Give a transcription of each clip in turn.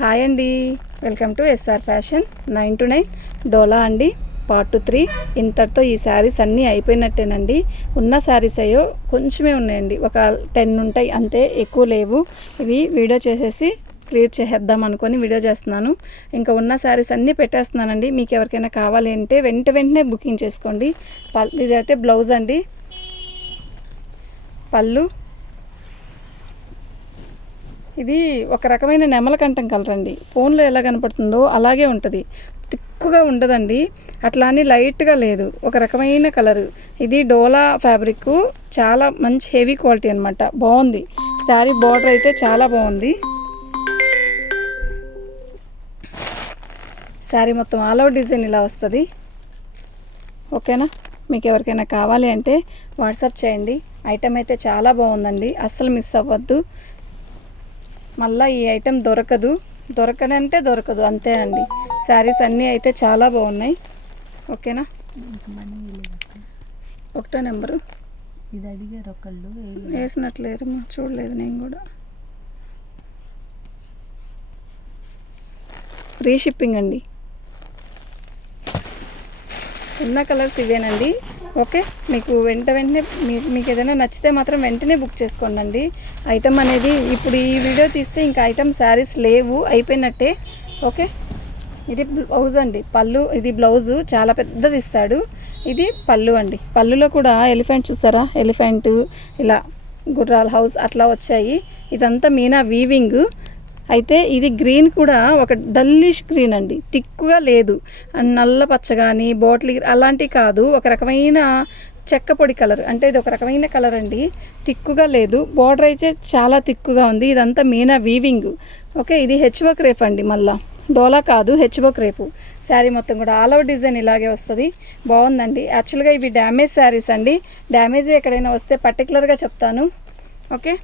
Hi అండి. Welcome to SR fashion. Nine to nine. డోలా అండి. Part three. ఇంతటితో ఈ శారీస్ అన్నీ అయిపోయినట్టేనండి. ఉన్న శారీస్ అయ్యో కొంచెమే ఉన్నాయండి. ఒక టెన్ ఉంటాయి. అంతే ఎక్కువ లేవు. ఇవి వీడియో చేసేసి క్లియర్ చేసేద్దాం అనుకొని వీడియో చేస్తున్నాను. ఇంకా ఉన్న శారీస్ అన్నీ పెట్టేస్తున్నానండి. మీకు ఎవరికైనా కావాలి అంటే వెంట వెంటనే బుకింగ్ చేసుకోండి. పల్ ఇదైతే బ్లౌజ్ అండి. పళ్ళు ఇది ఒక రకమైన నెమల కంఠం కలర్ అండి ఫోన్లో ఎలా కనపడుతుందో అలాగే ఉంటుంది. తిక్కుగా ఉండదండి. అట్లా అని లైట్గా లేదు. ఒక రకమైన కలర్. ఇది డోలా ఫ్యాబ్రిక్ చాలా మంచి హెవీ క్వాలిటీ అనమాట బాగుంది. శారీ బార్డర్ అయితే చాలా బాగుంది. శారీ మొత్తం ఆల్ అవుట్ డిజైన్ ఇలా వస్తుంది. ఓకేనా? మీకు ఎవరికైనా కావాలి అంటే వాట్సాప్ చేయండి. ఐటమ్ అయితే చాలా బాగుందండి. అస్సలు మిస్ అవ్వద్దు. మళ్ళీ ఈ ఐటెం దొరకదు. దొరకనంటే దొరకదు. అంతే అండి. శారీస్ అన్నీ అయితే చాలా బాగున్నాయి. ఓకేనా? ఒకటో నెంబరు. ఇది అడిగారు ఒకళ్ళు వేసినట్లేరు. మా చూడలేదు నేను కూడా. ఫ్రీ షిప్పింగ్ అండి. ఉన్న కలర్స్ ఇవేనండి? ఓకే. మీకు వెంట వెంటనే మీకు ఏదైనా నచ్చితే మాత్రం వెంటనే బుక్ చేసుకోండి అండి ఐటమ్ అనేది ఇప్పుడు ఈ వీడియో తీస్తే ఇంకా ఐటమ్ శారీస్ లేవు అయిపోయినట్టే. ఓకే. ఇది బ్లౌజ్ అండి. పళ్ళు ఇది బ్లౌజు చాలా పెద్దది ఇస్తాడు. ఇది పళ్ళు అండి. పళ్ళులో కూడా ఎలిఫెంట్ చూసారా? ఎలిఫెంట్ ఇలా గుర్రాల హౌస్ అట్లా వచ్చాయి. ఇదంతా మీనా వీవింగ్. అయితే ఇది గ్రీన్ కూడా ఒక డల్లిష్ గ్రీన్ అండి. తిక్కుగా లేదు. నల్ల పచ్చ కానీ బాటిల్ అలాంటివి కాదు. ఒక రకమైన చెక్క పొడి కలర్. అంటే ఇది ఒక రకమైన కలర్ అండి. తిక్కుగా లేదు. బార్డర్ అయితే చాలా తిక్కుగా ఉంది. ఇదంతా మీనా వీవింగ్. ఓకే ఇది హెచ్వర్క్ రేపు అండి మళ్ళా. డోలా కాదు హెచ్వర్క్ రేపు శారీ మొత్తం కూడా ఆల్ ఓవర్ డిజైన్ ఇలాగే వస్తుంది. బాగుందండి. యాక్చువల్గా ఇవి డ్యామేజ్ శారీస్ అండి. డ్యామేజ్ ఎక్కడైనా వస్తే పర్టికులర్గా చెప్తాను. ఓకే?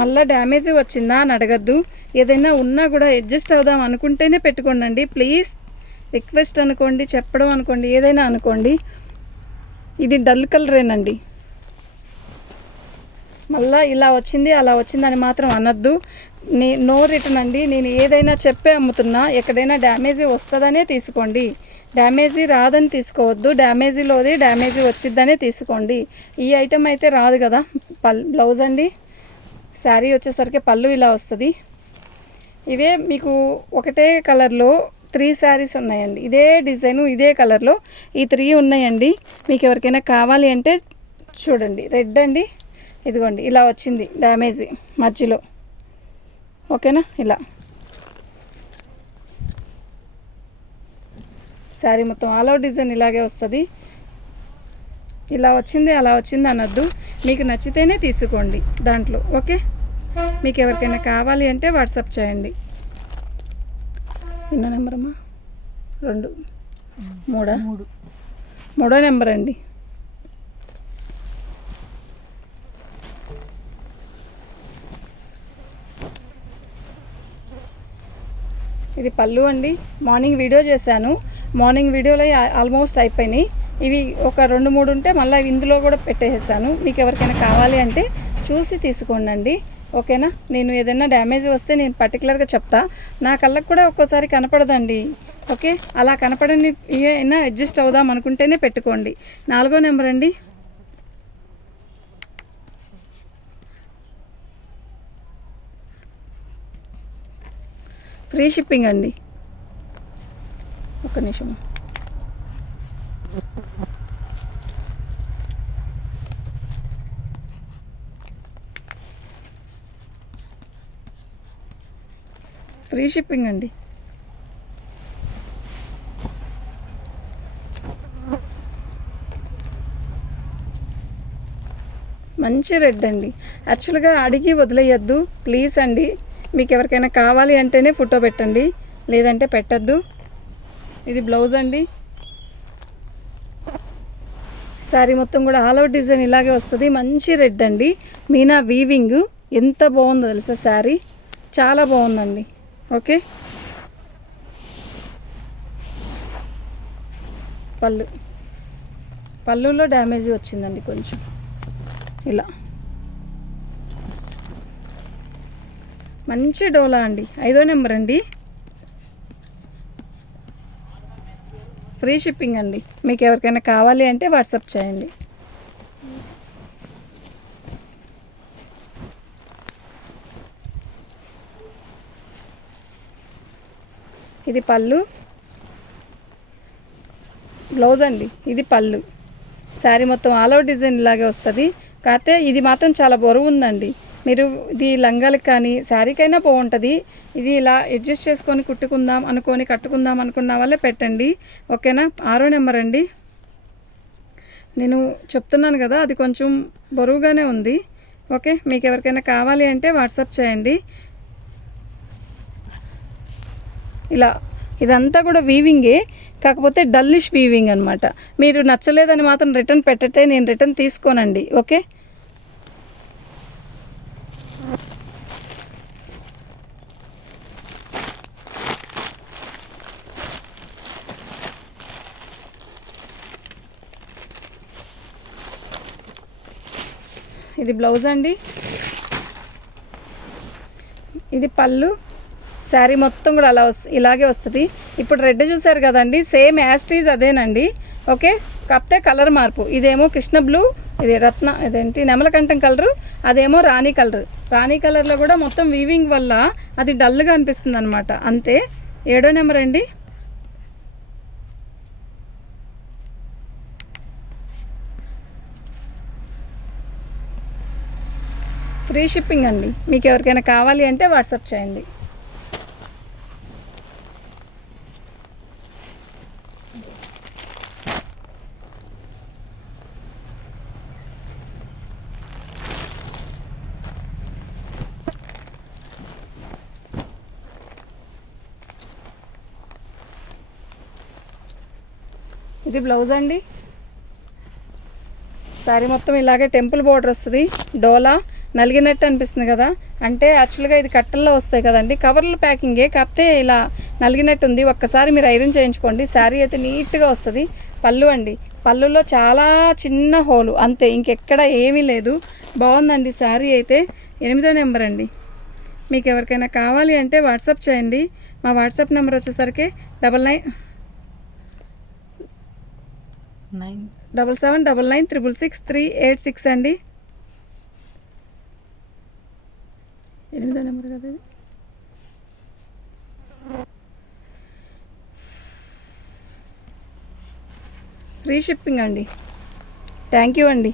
మళ్ళీ డ్యామేజ్ వచ్చిందా అని అడగద్దు. ఏదైనా ఉన్నా కూడా అడ్జస్ట్ అవుదాం అనుకుంటేనే పెట్టుకోండి ప్లీజ్ రిక్వెస్ట్ అనుకోండి చెప్పడం అనుకోండి ఏదైనా అనుకోండి. ఇది డల్ కలరేనండి. మళ్ళీ ఇలా వచ్చింది అలా వచ్చిందని మాత్రం అనొద్దు. నే నో రిటర్న్ అండి నేను ఏదైనా చెప్పే అమ్ముతున్నా ఎక్కడైనా డ్యామేజీ వస్తుందనే తీసుకోండి. డ్యామేజీ రాదని తీసుకోవద్దు. డ్యామేజీలోది డ్యామేజీ వచ్చిద్దనే తీసుకోండి. ఈ ఐటెం అయితే రాదు కదా. పల్ బ్లౌజ్ అండి శారీ వచ్చేసరికి పళ్ళు ఇలా వస్తుంది. ఇవే మీకు ఒకటే కలర్లో త్రీ శారీస్ ఉన్నాయండి. ఇదే డిజైను ఇదే కలర్లో ఈ త్రీ ఉన్నాయండి. మీకు ఎవరికైనా కావాలి అంటే చూడండి. రెడ్ అండి ఇదిగోండి ఇలా వచ్చింది డ్యామేజ్ మధ్యలో. ఓకేనా? ఇలా. శారీ మొత్తం ఆల్ అవుట్ డిజైన్ ఇలాగే వస్తుంది. ఇలా వచ్చింది అలా వచ్చింది అనొద్దు. మీకు నచ్చితేనే తీసుకోండి దాంట్లో. ఓకే? మీకు ఎవరికైనా కావాలి అంటే వాట్సాప్ చేయండి. ఎన్నో నెంబర్ అమ్మా రెండు. మూడా? మూడు. మూడో నెంబర్ అండి. ఇది పళ్ళు అండి. మార్నింగ్ వీడియో చేశాను. మార్నింగ్ వీడియోలో ఆల్మోస్ట్ అయిపోయినాయి. ఇవి ఒక రెండు మూడు ఉంటే మళ్ళీ ఇందులో కూడా పెట్టేసేస్తాను. మీకు ఎవరికైనా కావాలి అంటే చూసి తీసుకోండి అండి ఓకేనా? నేను ఏదైనా డ్యామేజ్ వస్తే నేను పర్టికులర్గా చెప్తా. నా కళ్ళకు కూడా ఒక్కోసారి కనపడదండి. ఓకే? అలా కనపడని ఏమైనా అడ్జస్ట్ అవుదాం అనుకుంటేనే పెట్టుకోండి. నాలుగో నెంబర్ అండి. ఫ్రీ షిప్పింగ్ అండి. ఒక్క నిమిషం. ఫ్రీ షిప్పింగ్ అండి. మంచి రెడ్ అండి. యాక్చువల్గా అడిగి వదిలేయద్దు. ప్లీజ్ అండి. మీకు ఎవరికైనా కావాలి అంటేనే ఫోటో పెట్టండి. లేదంటే పెట్టద్దు. ఇది బ్లౌజ్ అండి. శారీ మొత్తం కూడా ఆల్ అవుట్ డిజైన్ ఇలాగే వస్తుంది. మంచి రెడ్ అండి. మీనా వీవింగ్. ఎంత బాగుందో తెలుసా శారీ చాలా బాగుందండి. ఓకే? పళ్ళు. పళ్ళులో డ్యామేజ్ వచ్చిందండి కొంచెం. ఇలా. మంచి డోలా అండి. ఐదో నెంబర్ అండి. ఫ్రీ షిప్పింగ్ అండి. మీకు ఎవరికైనా కావాలి అంటే వాట్సాప్ చేయండి. ఇది పళ్ళు. బ్లౌజ్ అండి ఇది పళ్ళు. శారీ మొత్తం ఆల్ ఓవర్ డిజైన్ ఇలాగే వస్తుంది. కాకపోతే ఇది మాత్రం చాలా బరువు ఉందండి మీరు ఇది లంగాలకు కానీ శారీకైనా బాగుంటుంది. ఇది ఇలా అడ్జస్ట్ చేసుకొని కుట్టుకుందాం అనుకొని కట్టుకుందాం అనుకున్న వాళ్ళే పెట్టండి. ఓకేనా? ఆరో నెంబర్ అండి. నేను చెప్తున్నాను కదా అది కొంచెం బరువుగానే ఉంది. ఓకే? మీకు ఎవరికైనా కావాలి అంటే వాట్సాప్ చేయండి. ఇలా ఇదంతా కూడా వీవింగే కాకపోతే డల్లిష్ వీవింగ్ అనమాట మీరు నచ్చలేదని మాత్రం రిటర్న్ పెట్టితే నేను రిటర్న్ తీసుకోనండి ఓకే? ఇది బ్లౌజ్ అండి. ఇది పళ్ళు. శారీ మొత్తం కూడా అలా వస్తు ఇలాగే వస్తుంది. ఇప్పుడు రెడ్ చూసారు కదండి సేమ్ యాస్టీజ్ అదేనండి. ఓకే? కాకపోతే కలర్ మార్పు. ఇదేమో కృష్ణ బ్లూ ఇది రత్న ఇదేంటి నెమలకంఠం కలరు అదేమో రాణి కలర్. రాణి కలర్లో కూడా మొత్తం వీవింగ్ వల్ల అది డల్గా అనిపిస్తుంది అనమాట అంతే. ఏడో నెంబర్ అండి. ఫ్రీ షిప్పింగ్ అండి. మీకు ఎవరికైనా కావాలి అంటే వాట్సాప్ చేయండి. ఇది బ్లౌజ్ అండి. శారీ మొత్తం ఇలాగే టెంపుల్ బోర్డర్ వస్తుంది. డోలా నలిగినట్టు అనిపిస్తుంది కదా. అంటే యాక్చువల్గా ఇది కట్టల్లో వస్తాయి కదండి. కవర్ల ప్యాకింగే. కాకపోతే ఇలా నలిగినట్టు ఉంది. ఒక్కసారి మీరు ఐరన్ చేయించుకోండి. శారీ అయితే నీట్గా వస్తుంది. పళ్ళు అండి. పళ్ళులో చాలా చిన్న హోలు. అంతే. ఇంకెక్కడ ఏమీ లేదు. బాగుందండి శారీ అయితే. ఎనిమిదో నెంబర్ అండి. మీకు ఎవరికైనా కావాలి అంటే వాట్సాప్ చేయండి. మా వాట్సాప్ నెంబర్ వచ్చేసరికి double nine nine. Double seven double nine triple six three eight six అండి. ఎనిమిదో నెంబర్ కదా ఇది? ఫ్రీ షిప్పింగ్ అండి. థ్యాంక్ యూ అండి.